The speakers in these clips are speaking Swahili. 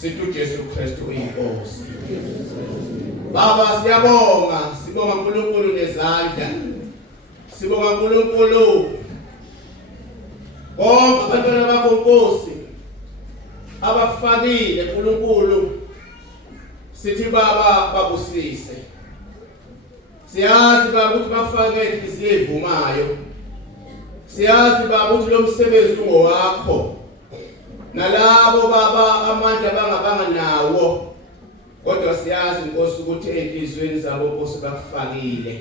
Sithi Jesu Kristu uyinkosi. Baba siyabonga, sibonga uNkulunkulu nezandla. Sibonga uNkulunkulu. Bonke abantwana bakho Nkosi abafakile uNkulunkulu. Sithi Baba babusise. Siyazi Baba ukuthi bafake inhliziyo evumayo. Siyazi Baba ukuthi lo msebenzi ungowakho. Nalabo Baba amandla bangabanga nawo kodwa siyazi Nkosi ukuthi enhlizweni zabo Nkosi bakufakile.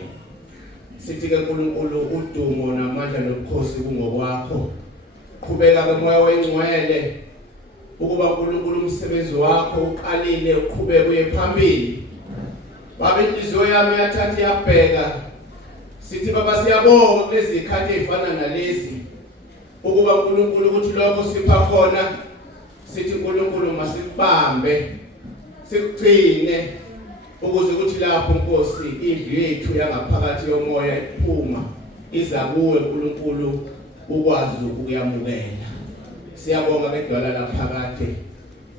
Sithi ke uNkulunkulu udumo namandla nobukhosi kungokwakho. Qhubeka kemoya wengcwele ukuba uNkulunkulu umsebenzi wakho uqalile uqhubeke uye phambili. Baba inhliziyo yami yathatha yabheka. Sithi Baba siyabonga kulezi zikhathi ezifana nalezi. Ukuba uNkulunkulu ukuthi lokho sipha khona sithi uNkulunkulu masikubambe sikugcine ukuze ukuthi lapho Nkosi indlu yethu yangaphakathi yomoya iphuma iza kuwe uNkulunkulu ukwazi ukuyamukela. Siyabonga bedwala laphakade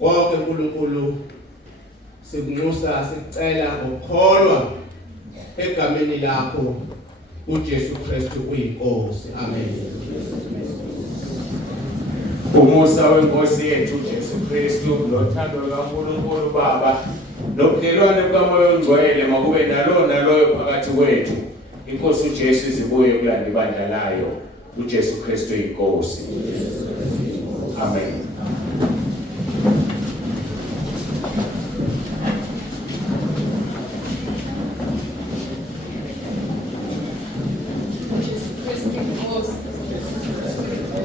konke uNkulunkulu sikunxusa sicela ngokholwa egameni lakho uJesu Kristu uyinkosi. Amen. Umusa wenkosi yethu Jesu Kristu nothando lukaNkulunkulu Baba nobudlelwane bukaMoya oNgcwele makube naloyo phakathi kwethu. Inkosi uJesu izibuye kulanda ibandla layo. uJesu Kristu inkosi. Amen.